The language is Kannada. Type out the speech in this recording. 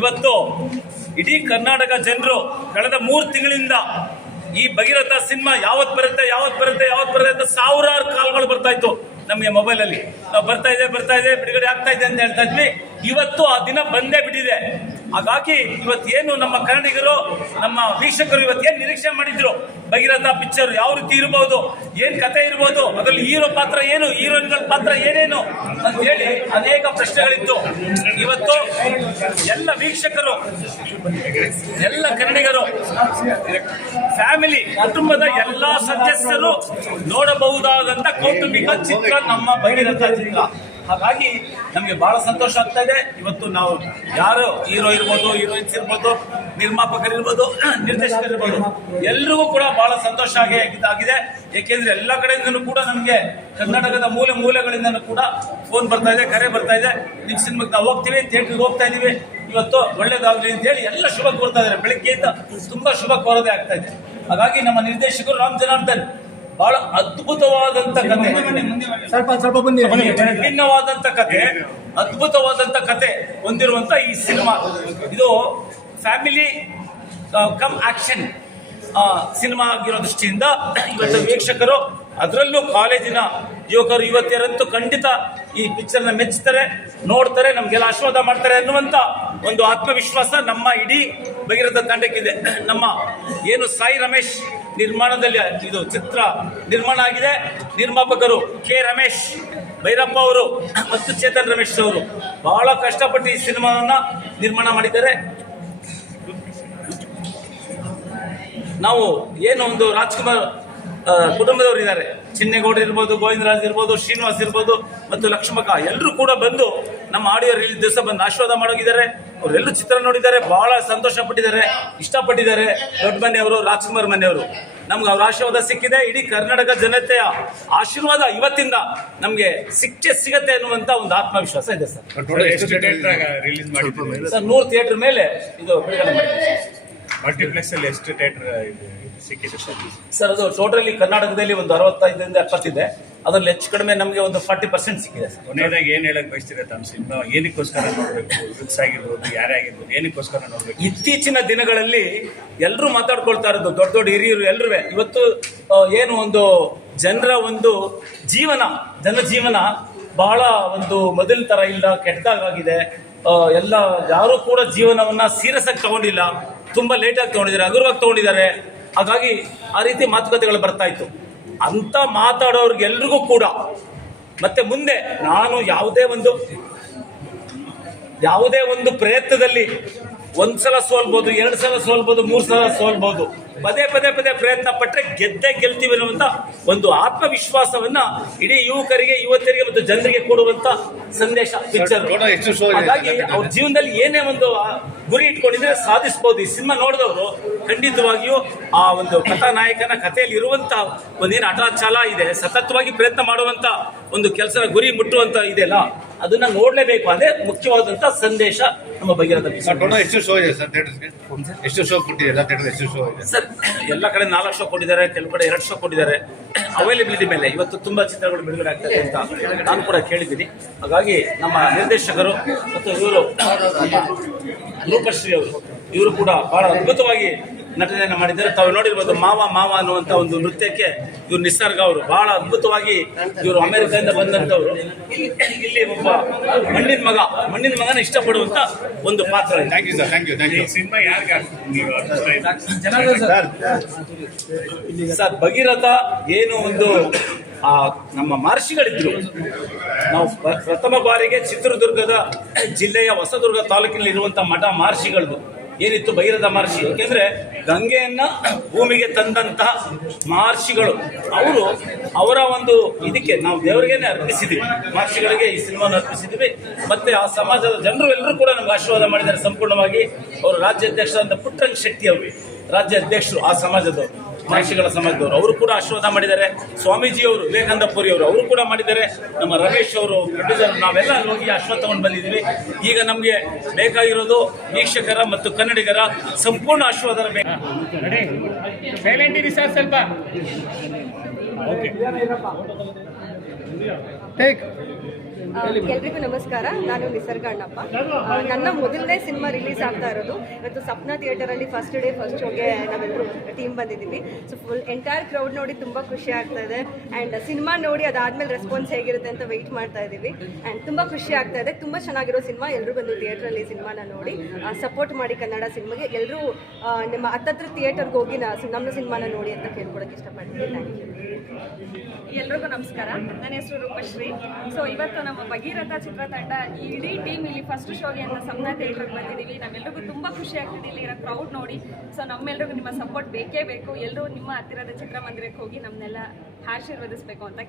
ಇವತ್ತು ಇಡೀ ಕರ್ನಾಟಕ ಜನರು ಕಳೆದ 3 ತಿಂಗಳಿಂದ ಈ ಭಗೀರಥ ಸಿನಿಮಾ ಯಾವತ್ತು ಬರುತ್ತೆ ಅಂತ ಸಾವಿರಾರು ಕಾಲ್ಗಳು ಬರ್ತಾ ಇತ್ತು ನಮಗೆ ಮೊಬೈಲಲ್ಲಿ. ನಾವು ಬರ್ತಾ ಇದೆ ಬಿಡುಗಡೆ ಆಗ್ತಾ ಇದೆ ಅಂತ ಹೇಳ್ತಾ ಇದ್ವಿ. ಇವತ್ತು ಆ ದಿನ ಬಂದೇ ಬಿಟ್ಟಿದೆ. ಹಾಗಾಗಿ ಇವತ್ತೇನು ನಮ್ಮ ಕನ್ನಡಿಗರು, ನಮ್ಮ ವೀಕ್ಷಕರು ಇವತ್ತೇನು ನಿರೀಕ್ಷೆ ಮಾಡಿದ್ರು, ಭಗೀರಥ ಪಿಕ್ಚರ್ ಯಾವ ರೀತಿ ಇರಬಹುದು, ಏನ್ ಕತೆ ಇರಬಹುದು, ಅದರಲ್ಲಿ ಹೀರೋ ಪಾತ್ರ ಏನು, ಹೀರೋಯಿನ್ಗಳ ಪಾತ್ರ ಏನೇನು ಅಂತ ಹೇಳಿ ಅನೇಕ ಪ್ರಶ್ನೆಗಳಿತ್ತು. ಇವತ್ತು ಎಲ್ಲ ವೀಕ್ಷಕರು, ಎಲ್ಲ ಕನ್ನಡಿಗರು, ಫ್ಯಾಮಿಲಿ, ಕುಟುಂಬದ ಎಲ್ಲಾ ಸದಸ್ಯರು ನೋಡಬಹುದಾದಂತ ಕೌಟುಂಬಿಕ ಚಿತ್ರ ನಮ್ಮ ಭಗೀರಥ ಚಿತ್ರ. ಹಾಗಾಗಿ ನಮಗೆ ಬಹಳ ಸಂತೋಷ ಆಗ್ತಾ ಇದೆ. ಇವತ್ತು ನಾವು ಯಾರು ಹೀರೋ ಇರ್ಬೋದು, ಹೀರೋಯಿನ್ಸ್ ಇರ್ಬೋದು, ನಿರ್ಮಾಪಕರಿರ್ಬೋದು, ನಿರ್ದೇಶಕರಿರ್ಬೋದು, ಎಲ್ರಿಗೂ ಕೂಡ ಬಹಳ ಸಂತೋಷ ಆಗಿದೆ. ಏಕೆಂದ್ರೆ ಎಲ್ಲ ಕಡೆಯಿಂದನೂ ಕೂಡ ನಮಗೆ ಕರ್ನಾಟಕದ ಮೂಲೆಗಳಿಂದನೂ ಕೂಡ ಫೋನ್ ಬರ್ತಾ ಇದೆ, ಕರೆ ಬರ್ತಾ ಇದೆ. ನಿಮ್ಮ ಸಿನಿಮಾಗೆ ನಾವು ಹೋಗ್ತೀವಿ, ಥಿಯೇಟರ್ಗೆ ಹೋಗ್ತಾ ಇದೀವಿ, ಇವತ್ತು ಒಳ್ಳೇದಾಗಲಿ ಅಂತ ಹೇಳಿ ಎಲ್ಲ ಶುಭ ಕೋರ್ತಾ ಇದ್ದಾರೆ. ಬೆಳಗ್ಗೆಯಿಂದ ತುಂಬಾ ಶುಭ ಕೋರೋದೇ ಆಗ್ತಾ ಇದೆ. ಹಾಗಾಗಿ ನಮ್ಮ ನಿರ್ದೇಶಕರು ರಾಮ್ ಜನಾರ್ದನ್ ಬಹಳ ಅದ್ಭುತವಾದಂತ ಕತೆ, ಭಿನ್ನವಾದಂತ ಕತೆ, ಅದ್ಭುತವಾದಂತ ಕತೆ ಹೊಂದಿರುವಂತ ಈ ಸಿನಿಮಾ. ಇದು ಫ್ಯಾಮಿಲಿ ಕಮ್ ಆಕ್ಷನ್ ಸಿನಿಮಾ ಆಗಿರೋ ದೃಷ್ಟಿಯಿಂದ ಇವತ್ತು ವೀಕ್ಷಕರು, ಅದರಲ್ಲೂ ಕಾಲೇಜಿನ ಯುವಕರು ಯುವತಿಯರಂತೂ ಖಂಡಿತ ಈ ಪಿಕ್ಚರ್ನ ಮೆಚ್ಚುತ್ತಾರೆ, ನೋಡ್ತಾರೆ, ನಮ್ಗೆಲ್ಲ ಆಶೀರ್ವಾದ ಮಾಡ್ತಾರೆ ಅನ್ನುವಂತ ಒಂದು ಆತ್ಮವಿಶ್ವಾಸ ನಮ್ಮ ಇಡೀ ಭಗೀರಥ ತಂಡಕ್ಕಿದೆ. ನಮ್ಮ ಏನು ಸಾಯಿ ರಮೇಶ್ ನಿರ್ಮಾಣದಲ್ಲಿ ಇದು ಚಿತ್ರ ನಿರ್ಮಾಣ ಆಗಿದೆ. ನಿರ್ಮಾಪಕರು ಕೆ ರಮೇಶ್ ಭೈರಪ್ಪ ಅವರು ಮತ್ತು ಚೇತನ್ ರಮೇಶ್ ಅವರು ಬಹಳ ಕಷ್ಟಪಟ್ಟು ಈ ಸಿನಿಮಾವನ್ನ ನಿರ್ಮಾಣ ಮಾಡಿದ್ದಾರೆ. ನಾವು ಏನು ಒಂದು ರಾಜ್ಕುಮಾರ್ ಕುಟುಂಬದವರು ಇದ್ದಾರೆ, ಚಿನ್ನೇಗೌಡರು ಇರ್ಬೋದು, ಗೋವಿಂದರಾಜ್ ಇರ್ಬೋದು, ಶ್ರೀನಿವಾಸ್ ಇರ್ಬೋದು ಮತ್ತು ಲಕ್ಷ್ಮಕ್ಕ, ಎಲ್ಲರೂ ಕೂಡ ಬಂದು ನಮ್ಮ ಆಡಿಯೋ ರಿಲೀಸ್ ದಿವಸ ಬಂದು ಆಶೀರ್ವಾದ ಮಾಡೋಗಿದ್ದಾರೆ. ಅವರೆಲ್ಲರೂ ಚಿತ್ರ ನೋಡಿದ್ದಾರೆ, ಬಹಳ ಸಂತೋಷ ಪಟ್ಟಿದ್ದಾರೆ, ಇಷ್ಟಪಟ್ಟಿದ್ದಾರೆ. ದೊಡ್ಡ ಮನೆಯವರು, ರಾಜ್ಕುಮಾರ್ ಮನೆಯವರು, ನಮ್ಗೆ ಅವ್ರ ಆಶೀರ್ವಾದ ಸಿಕ್ಕಿದೆ. ಇಡೀ ಕರ್ನಾಟಕ ಜನತೆಯ ಆಶೀರ್ವಾದ ಇವತ್ತಿಂದ ನಮ್ಗೆ ಸಿಗತ್ತೆ ಅನ್ನುವಂತ ಒಂದು ಆತ್ಮವಿಶ್ವಾಸ ಇದೆ ಸರ್. 100 ಥಿಯೇಟರ್ ಮೇಲೆ ಇದು ಬಿಡುಗಡೆ ಮಾಡಿದೆ. ಮಲ್ಟಿಪ್ಲೆಕ್ಸ್ ಅಲ್ಲಿ ಎಷ್ಟು ಥಿಯೇಟರ್ ಸಿಕ್ಕಿದೆ ಸರ್? ಅದು ಟೋಟಲಿ ಕರ್ನಾಟಕದಲ್ಲಿ ಒಂದು 65ರಿಂದ 70 ಇದೆ. ಅದರಲ್ಲಿ ಹೆಚ್ಚು ಕಡಿಮೆ ನಮಗೆ ಒಂದು 40% ಸಿಕ್ಕಿದೆ ಸರ್. ಕೊನೆಯದಾಗಿ ಏನ್ ಹೇಳಕ್ ಬಯಸ್ತೀರಾ ತಮ್ಮ ಸಿನಿಮಾ? ಏನಕ್ಕೋಸ್ಕರ ನೋಡ್ಬೇಕು? ರಿಲ್ಸ್ ಆಗಿರ್ಬೋದು, ಯಾರೇ ಆಗಿರ್ಬೋದು, ಏನಕ್ಕೋಸ್ಕರ ನೋಡ್ಬೇಕು? ಇತ್ತೀಚಿನ ದಿನಗಳಲ್ಲಿ ಎಲ್ಲರೂ ಮಾತಾಡ್ಕೊಳ್ತಾ ಇರೋದು, ದೊಡ್ಡ ದೊಡ್ಡ ಹಿರಿಯರು ಎಲ್ಲರೂ ಇವತ್ತು ಏನು ಒಂದು ಜನರ ಒಂದು ಜನಜೀವನ ಬಹಳ ಒಂದು ಮೊದಲ ತರ ಇಲ್ಲ, ಕೆಟ್ಟದಾಗಿದೆ. ಎಲ್ಲ ಯಾರು ಕೂಡ ಜೀವನವನ್ನ ಸೀರಿಯಸ್ ಆಗಿ ತಗೊಂಡಿಲ್ಲ, ತುಂಬಾ ಲೇಟಾಗಿ ತಗೊಂಡಿದ್ದಾರೆ, ಹಗುರವಾಗಿ ತಗೊಂಡಿದ್ದಾರೆ. ಹಾಗಾಗಿ ಆ ರೀತಿ ಮಾತುಕತೆಗಳು ಬರ್ತಾ ಇತ್ತು. ಅಂತ ಮಾತಾಡೋರ್ಗೆಲ್ರಿಗೂ ಕೂಡ ಮತ್ತೆ ಮುಂದೆ ನಾನು ಯಾವುದೇ ಒಂದು ಪ್ರಯತ್ನದಲ್ಲಿ 1 ಸಲ ಸೋಲ್ಬೋದು, 2 ಸಲ ಸೋಲ್ಬೋದು, 3 ಸಲ ಸೋಲ್ಬೋದು, ಪದೇ ಪ್ರಯತ್ನ ಪಟ್ಟರೆ ಗೆಲ್ತೀವಿ ಅನ್ನುವಂತ ಒಂದು ಆತ್ಮವಿಶ್ವಾಸವನ್ನ ಇಡೀ ಯುವಕರಿಗೆ, ಯುವತಿಯರಿಗೆ ಮತ್ತು ಜನರಿಗೆ ಕೊಡುವಂತ ಸಂದೇಶ ಪಿಕ್ಚರ್. ಹಾಗಾಗಿ ಅವ್ರ ಜೀವನದಲ್ಲಿ ಏನೇ ಒಂದು ಗುರಿ ಇಟ್ಕೊಂಡಿದ್ರೆ ಸಾಧಿಸಬಹುದು. ಈ ಸಿನಿಮಾ ನೋಡಿದವರು ಖಂಡಿತವಾಗಿಯೂ ಆ ಒಂದು ಕಥಾನಾಯಕನ ಕಥೆಯಲ್ಲಿ ಇರುವಂತ ಒಂದೇನು ಅಟಾಚಾಲ ಇದೆ, ಸತತವಾಗಿ ಪ್ರಯತ್ನ ಮಾಡುವಂತ ಒಂದು ಕೆಲಸ, ಗುರಿ ಮುಟ್ಟುವಂತ ಇದೆಯಲ್ಲ, ಅದನ್ನ ನೋಡ್ಲೇಬೇಕು. ಅದೇ ಮುಖ್ಯವಾದಂತ ಸಂದೇಶ ನಮ್ಮ ಭಗೀರಥ ಪಿಕ್ಚರ್. ಎಷ್ಟು ಶೋ ಕೊಟ್ಟಿದೆ ಸರ್? ಎಲ್ಲ ಕಡೆ 4 ಶೋ ಕೊಟ್ಟಿದ್ದಾರೆ, ಕೆಲವು ಕಡೆ 2 ಶೋ ಕೊಟ್ಟಿದ್ದಾರೆ. ಅವೈಲೇಬಿಲಿಟಿ ಮೇಲೆ ಇವತ್ತು ತುಂಬಾ ಚಿತ್ರಗಳು ಬಿಡುಗಡೆ ಆಗ್ತದೆ ಅಂತ ನಾನು ಕೂಡ ಕೇಳಿದ್ದೀನಿ. ಹಾಗಾಗಿ ನಮ್ಮ ನಿರ್ದೇಶಕರು ಮತ್ತು ಇವರು ರೂಪಶ್ರೀ ಅವರು, ಇವರು ಕೂಡ ಬಹಳ ಅದ್ಭುತವಾಗಿ ನಟನೆಯನ್ನು ಮಾಡಿದ್ದಾರೆ. ತಾವು ನೋಡಿರ್ಬೋದು, ಮಾವ ಅನ್ನುವಂತ ಒಂದು ನೃತ್ಯಕ್ಕೆ ಇವರು ನಿಸರ್ಗ ಅವರು ಬಹಳ ಅದ್ಭುತವಾಗಿ, ಇವರು ಅಮೆರಿಕದಿಂದ ಬಂದಂತವರು. ಇಲ್ಲಿ ಒಬ್ಬ ಮಣ್ಣಿನ ಮಗನ ಇಷ್ಟಪಡುವಂತ ಒಂದು ಪಾತ್ರ. ಸರ್, ಭಗೀರಥ ಏನು ಒಂದು ನಮ್ಮ ಮಹರ್ಷಿಗಳಿದ್ರು. ನಾವು ಪ್ರಥಮ ಬಾರಿಗೆ ಚಿತ್ರದುರ್ಗದ ಜಿಲ್ಲೆಯ ಹೊಸದುರ್ಗ ತಾಲೂಕಿನಲ್ಲಿ ಇರುವಂತಹ ಮಠ ಮಹರ್ಷಿಗಳದು ಏನಿತ್ತು, ಭಗೀರಥ ಮಹರ್ಷಿ. ಯಾಕೆಂದ್ರೆ ಗಂಗೆಯನ್ನ ಭೂಮಿಗೆ ತಂದಂತಹ ಮಹರ್ಷಿಗಳು ಅವರು, ಅವರ ಒಂದು ಇದಕ್ಕೆ ನಾವು ದೇವರಿಗೇನೆ ಅರ್ಪಿಸಿದ್ವಿ, ಮಹರ್ಷಿಗಳಿಗೆ ಈ ಸಿನಿಮಾನ ಅರ್ಪಿಸಿದ್ವಿ. ಮತ್ತೆ ಆ ಸಮಾಜದ ಜನರು ಎಲ್ಲರೂ ಕೂಡ ನಮ್ಗೆ ಆಶೀರ್ವಾದ ಮಾಡಿದ್ದಾರೆ ಸಂಪೂರ್ಣವಾಗಿ. ಅವರು ರಾಜ್ಯಾಧ್ಯಕ್ಷರಾದ ಪುಟ್ಟರಂಗ ಶೆಟ್ಟಿ ಅವರು ರಾಜ್ಯಾಧ್ಯಕ್ಷರು, ಆ ಸಮಾಜದವರು, ಮಹರ್ಷಿಗಳ ಸಮಾಜದವರು, ಅವರು ಕೂಡ ಆಶೀರ್ವಾದ ಮಾಡಿದ್ದಾರೆ. ಸ್ವಾಮೀಜಿಯವರು, ವಿವೇಕಾನಂದ ಪುರಿ ಅವರು ಕೂಡ ಮಾಡಿದ್ದಾರೆ. ನಮ್ಮ ರಮೇಶ್ ಅವರು ಪ್ರೊಡ್ಯೂಸರ್, ನಾವೆಲ್ಲ ಹೋಗಿ ಆಶೀರ್ವಾದ ತಗೊಂಡು ಬಂದಿದ್ದೀವಿ. ಈಗ ನಮಗೆ ಬೇಕಾಗಿರೋದು ವೀಕ್ಷಕರ ಮತ್ತು ಕನ್ನಡಿಗರ ಸಂಪೂರ್ಣ ಆಶೀರ್ವಾದ ಬೇಕು. ಸ್ವಲ್ಪ ಎಲ್ರಿಗೂ ನಮಸ್ಕಾರ. ನಾನು ನಿಸರ್ಗ ಅಣ್ಣಪ್ಪ. ನನ್ನ ಮೊದಲನೇ ಸಿನಿಮಾ ರಿಲೀಸ್ ಆಗ್ತಾ ಇರೋದು ಇವತ್ತು ಸಪ್ನಾ ಥಿಯೇಟರಲ್ಲಿ ಫಸ್ಟ್ ಡೇ ಫಸ್ಟ್ ಶೋಗೆ ನಾವೆಲ್ಲರೂ ಟೀಮ್ ಬಂದಿದ್ದೀವಿ. ಸೊ ಫುಲ್ ಎಂಟೈರ್ ಕ್ರೌಡ್ ನೋಡಿ ತುಂಬ ಖುಷಿ ಆಗ್ತಾ ಇದೆ. ಆ್ಯಂಡ್ ಸಿನಿಮಾ ನೋಡಿ ಅದಾದಮೇಲೆ ರೆಸ್ಪಾನ್ಸ್ ಹೇಗಿರುತ್ತೆ ಅಂತ ವೆಯ್ಟ್ ಮಾಡ್ತಾ ಇದ್ದೀವಿ. ಆ್ಯಂಡ್ ತುಂಬ ಖುಷಿ ಆಗ್ತಾ ಇದೆ. ತುಂಬ ಚೆನ್ನಾಗಿರೋ ಸಿನಿಮಾ. ಎಲ್ಲರೂ ಬಂದು ಥಿಯೇಟ್ರಲ್ಲಿ ಸಿನಿಮಾನ ನೋಡಿ ಸಪೋರ್ಟ್ ಮಾಡಿ ಕನ್ನಡ ಸಿನಿಮಾಗೆ. ಎಲ್ಲರೂ ನಿಮ್ಮ ಹತ್ತತ್ರ ಥಿಯೇಟರ್ಗೆ ಹೋಗಿ ನಮ್ಮ ಸಿನಿಮಾನ ನೋಡಿ ಅಂತ ಕೇಳ್ಕೊಳಕ್ಕೆ ಇಷ್ಟಪಡ್ತೀನಿ. Thank you. ಎಲ್ರಿಗೂ ನಮಸ್ಕಾರ. ನನ್ನ ಹೆಸರು ರೂಪಶ್ರೀ. ಸೊ ಇವತ್ತು ನಮ್ಮ ಭಗೀರಥ ಚಿತ್ರತಂಡ ಇಡೀ ಟೀಮ್ ಇಲ್ಲಿ ಫಸ್ಟ್ ಶೋಗೆ ಅಂತ ಸಪ್ನಾ ಥಿಯೇಟರ್ಗೆ ಬಂದಿದ್ದೀವಿ. ನಮ್ಮೆಲ್ಲರಿಗೂ ತುಂಬ ಖುಷಿ ಆಗ್ತಿದೆ ಇಲ್ಲಿರೋ ಕ್ರೌಡ್ ನೋಡಿ. ಸೊ ನಮ್ಮೆಲ್ಲರಿಗೂ ನಿಮ್ಮ ಸಪೋರ್ಟ್ ಬೇಕೇ ಬೇಕು. ಎಲ್ಲರೂ ನಿಮ್ಮ ಹತ್ತಿರದ ಚಿತ್ರಮಂದಿರಕ್ಕೆ ಹೋಗಿ ನಮ್ಮನ್ನೆಲ್ಲ ಆಶೀರ್ವದಿಸಬೇಕು ಅಂತ